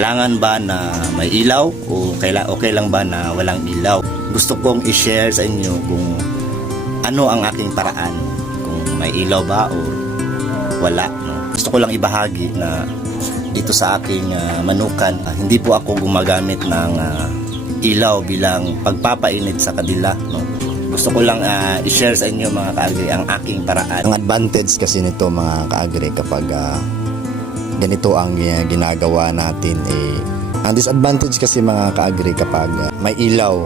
kailangan ba na may ilaw o okay lang ba na walang ilaw? Gusto kong i-share sa inyo kung ano ang aking paraan, kung may ilaw ba o wala, no? Gusto ko lang ibahagi na dito sa aking manukan, hindi po ako gumagamit ng ilaw bilang pagpapainit sa kanila, no? Gusto ko lang i-share sa inyo mga kaagri ang aking paraan. Ang advantage kasi nito mga kaagri kapag ganito ang ginagawa natin, ang disadvantage kasi mga kaagri kapag may ilaw,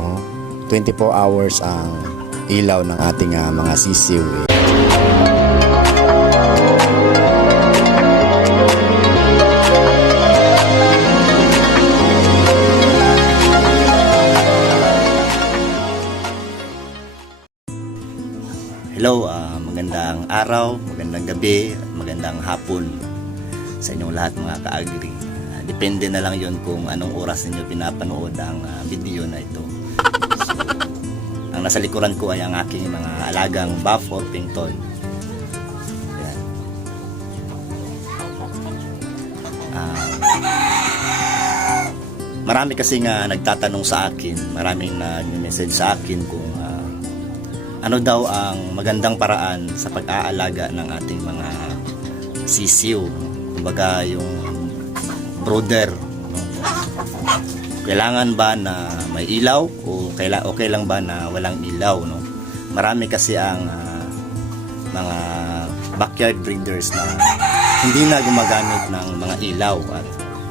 24 hours ang ilaw ng ating mga sisiw. Hello, magandang araw, magandang gabi, magandang hapon sa inyong lahat mga kaagri. Depende na lang yon kung anong oras ninyo pinapanood ang video na ito. So, ang nasa likuran ko ay ang aking mga alagang buff Orpington. Ayan. Marami kasi nga nagtatanong sa akin, maraming nag-message sa akin kung ano daw ang magandang paraan sa pag-aalaga ng ating mga sisiw. Kumbaga yung brooder, no? Kailangan ba na may ilaw o okay lang ba na walang ilaw, no? Marami kasi ang mga backyard breeders na hindi na gumagamit ng mga ilaw, at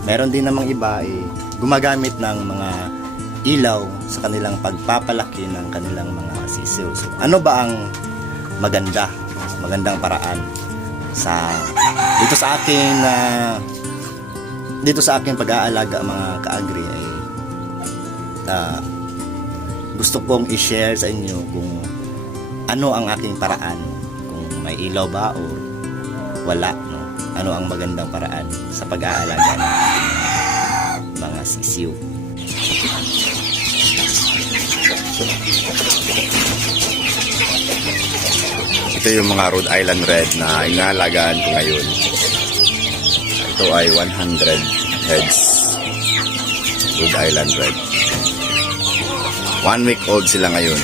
meron din namang iba gumagamit ng mga ilaw sa kanilang pagpapalaki ng kanilang mga sisiw. So, ano ba ang magandang paraan dito sa aking pag-aalaga mga kaagri ay gusto kong i-share sa inyo kung ano ang aking paraan, kung may ilaw ba o wala, no? Ano ang magandang paraan sa pag-aalaga ng mga sisiw. Ito yung mga Rhode Island Red na inaalagaan ko ngayon. Ito ay 100 heads Rhode Island Red. 1 week old sila ngayon.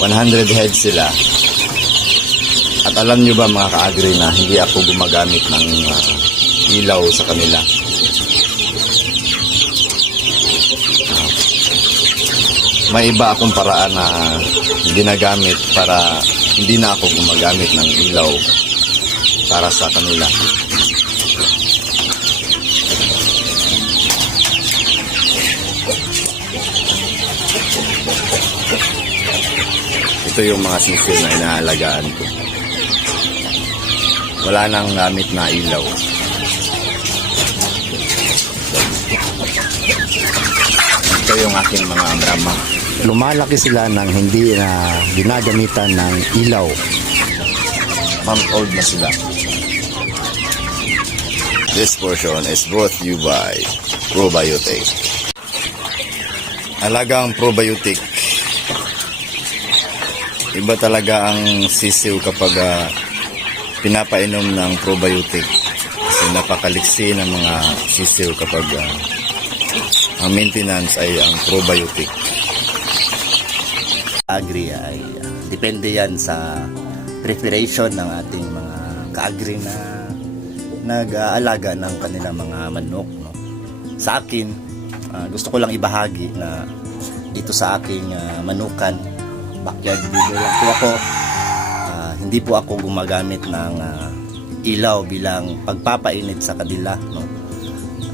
100 heads sila. At alam nyo ba mga kaagri na hindi ako gumagamit ng ilaw sa kanila. May iba akong paraan na ginagamit para hindi na ako gumagamit ng ilaw para sa kanila. Ito yung mga sisiw na inaalagaan ko. Wala nang gamit na ilaw. Ito yung aking mga Brahma. Lumalaki sila nang hindi na ginagamitan ng ilaw. Month-old na sila. This portion is brought to you by Probiotic. Alagang probiotic. Iba talaga ang sisiw kapag pinapainom ng probiotic. Kasi napakaliksi ng mga sisiw kapag ang maintenance ay ang probiotic. Agri ay depende yan sa preparation ng ating mga kaagri na nag-aalaga ng kanilang mga manok, no? Sa akin, gusto ko lang ibahagi na dito sa aking manukan, backyard breeder lang po ako. Hindi po ako gumagamit ng ilaw bilang pagpapainit sa kanila, no?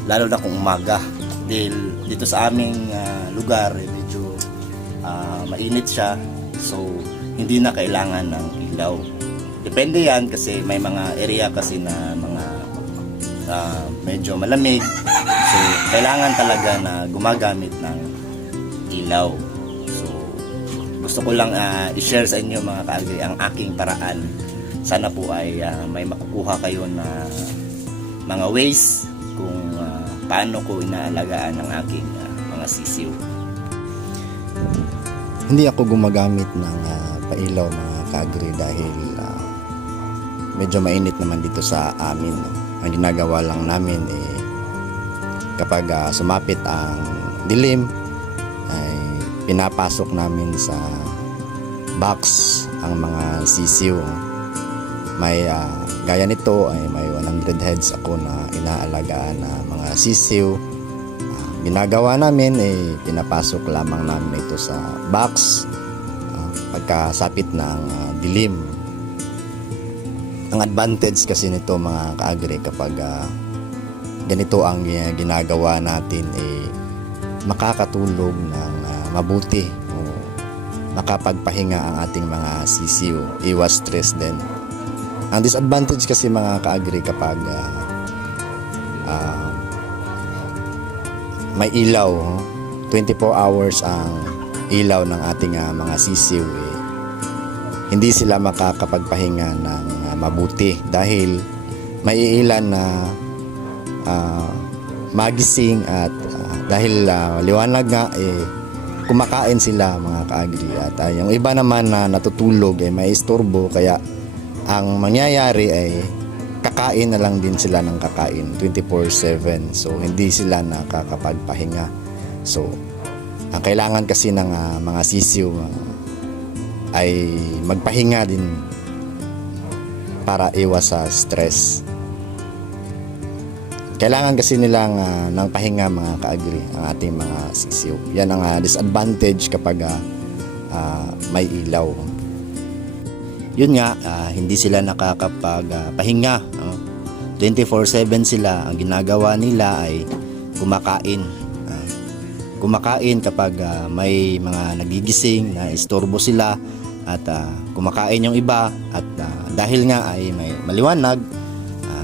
Lalo na kung umaga. Dahil dito sa aming lugar medyo mainit siya, so hindi na kailangan ng ilaw. Depende yan kasi may mga area kasi na mga medyo malamig, so kailangan talaga na gumagamit ng ilaw. So gusto ko lang i-share sa inyo mga kaagri ang aking paraan. Sana po ay may makukuha kayo na mga ways kung paano ko inaalagaan ang aking mga sisiw. Hindi ako gumagamit ng pailaw mga kaagri dahil medyo mainit naman dito sa amin, no? ang ginagawa lang namin kapag sumapit ang dilim ay pinapasok namin sa box ang mga sisiw. May gaya nito ay may 100 heads ako na inaalagaan na mga sisiw. Ginagawa namin pinapasok lamang namin ito sa box pagkasapit ng dilim. Ang advantage kasi nito mga kaagri kapag ganito ang ginagawa natin makakatulog ng mabuti o makapagpahinga ang ating mga sisiw, iwas stress din. Ang disadvantage kasi mga kaagri kapag may ilaw, 24 hours ang ilaw ng ating mga sisiw, hindi sila makakapagpahinga ng mabuti dahil may ilan na magising at dahil liwanag nga kumakain sila mga kaagri at yung iba naman na natutulog may istorbo, kaya ang mangyayari ay kakain na lang din sila ng kakain 24/7, so hindi sila nakakapagpahinga. So ang kailangan kasi ng mga sisiw ay magpahinga din para iwas sa stress. Kailangan kasi nilang ng pahinga mga kaagri ang ating mga sisiw. Yan ang disadvantage kapag may ilaw. Yun nga, hindi sila nakakapagpahinga. 24/7 sila. Ang ginagawa nila ay kumakain. Kumakain kapag may mga nagigising na istorbo sila at kumakain yung iba at dahil nga ay may maliwanag,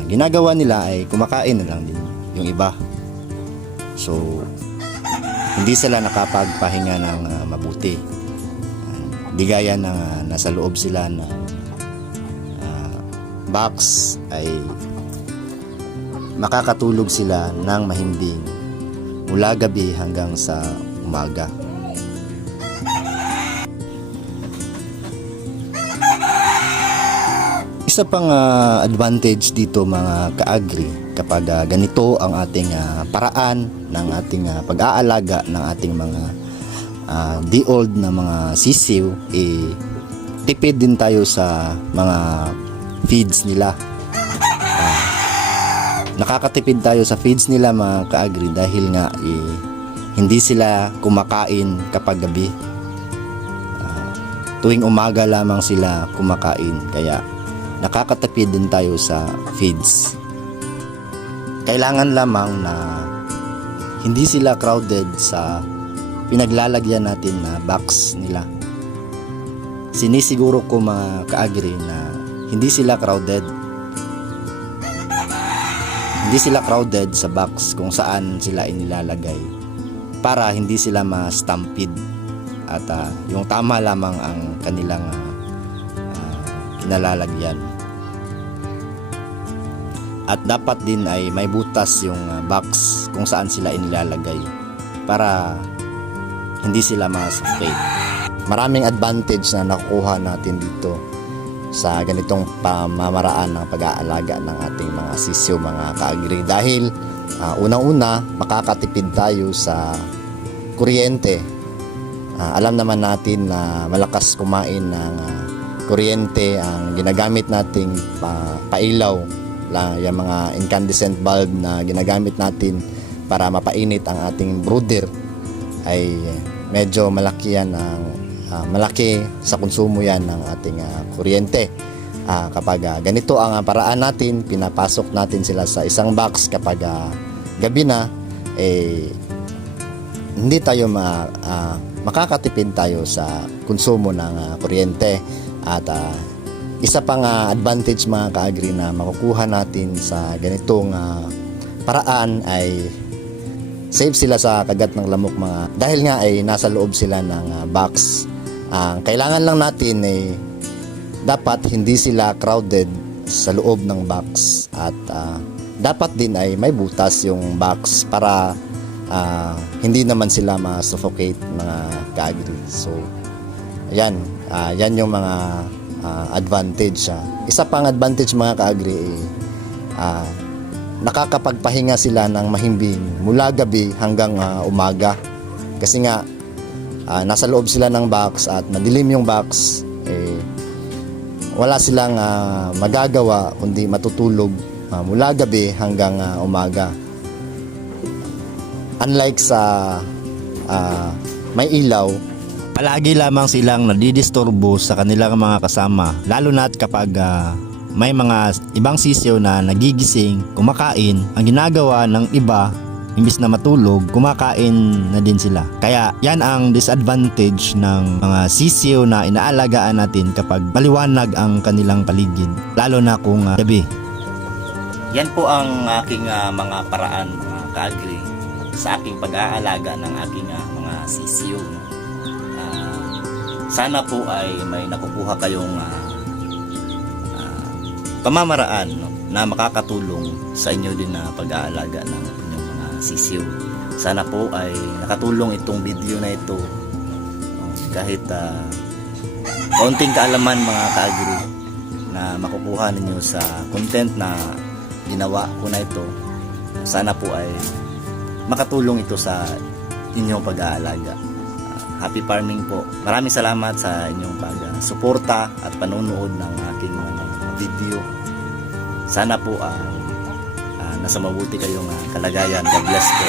ginagawa nila ay kumakain na lang din yung iba. So hindi sila nakapagpahinga ng mabuti. Di gaya ng nasa loob sila na box ay makakatulog sila ng mahimbing mula gabi hanggang sa umaga. Isa pang advantage dito mga kaagri kapag ganito ang ating paraan ng ating pag-aalaga ng ating mga de-old na mga sisiw, tipid din tayo sa mga feeds nila. Nakakatipid tayo sa feeds nila mga kaagri dahil nga hindi sila kumakain kapag gabi. Tuwing umaga lamang sila kumakain, kaya nakakatipid din tayo sa feeds. Kailangan lamang na hindi sila crowded sa pinaglalagyan natin na box nila. Sinisiguro ko mga kaagri na hindi sila crowded. Hindi sila crowded sa box kung saan sila inilalagay para hindi sila ma-stampede at yung tama lamang ang kanilang kinalalagyan. At dapat din ay may butas yung box kung saan sila inilalagay para hindi sila ma-suffocate. Maraming advantage na nakukuha natin dito sa ganitong pamamaraan ng pag-aalaga ng ating mga sisiw mga kaagri dahil unang-una makakatipid tayo sa kuryente. Alam naman natin na malakas kumain ng kuryente ang ginagamit nating pailaw, yung mga incandescent bulb na ginagamit natin para mapainit ang ating brooder ay medyo malaki yan malaki sa konsumo yan ng ating kuryente. Kapag ganito ang paraan natin, pinapasok natin sila sa isang box kapag gabi na, hindi tayo makakatipid tayo sa konsumo ng kuryente. At isa pang advantage mga kaagri na makukuha natin sa ganitong paraan ay save sila sa kagat ng lamok dahil nga ay nasa loob sila ng box. Kailangan lang natin dapat hindi sila crowded sa loob ng box at dapat din ay may butas yung box para hindi naman sila ma-suffocate mga kaagri. So yan yung mga advantage. Isa pang advantage mga kaagri nakakapagpahinga sila ng mahimbing mula gabi hanggang umaga. Kasi nga nasa loob sila ng box at madilim yung box, wala silang magagawa kundi matutulog mula gabi hanggang umaga. Unlike sa may ilaw, palagi lamang silang nadidisturbo sa kanilang mga kasama, lalo na't kapag may mga ibang sisiw na nagigising, kumakain. Ang ginagawa ng iba, imbis na matulog, kumakain na din sila. Kaya yan ang disadvantage ng mga sisiw na inaalagaan natin kapag maliwanag ang kanilang paligid, lalo na kung gabi. Yan po ang aking mga paraan, mga ka-agri, sa aking pag-aalaga ng aking mga sisiw. Sana po ay may nakukuha kayong pamamaraan, no, na makakatulong sa inyo din na pag-aalaga ng inyong mga sisiw. Sana po ay nakatulong itong video na ito, kahit kaunting kaalaman, mga ka-agri, na makukuha ninyo sa content na ginawa ko na ito. Sana po ay makatulong ito sa inyong pag-aalaga. Happy farming po. Maraming salamat sa inyong pag-suporta at panonood ng aking mga video. Sana po nasa mabuti kayong kalagayan. God bless po.